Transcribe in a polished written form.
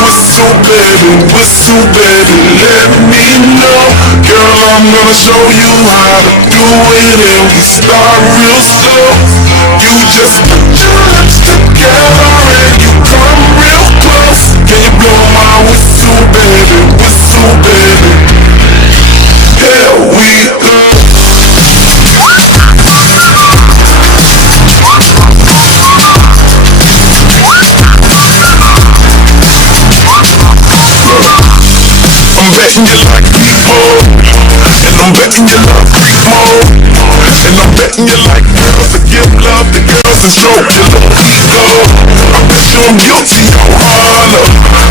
whistle, baby, let me know. Girl, I'm gonna show you how to do it, and we start real slow. You just put your lips together and you come real close. Can you blow my whistle, baby, whistle, baby? Here we go. I'm betting you like people, and I'm betting you love freak mode, and I'm betting you like girls that give love to girls and stroke your little ego. I bet you I'm guilty, your honor.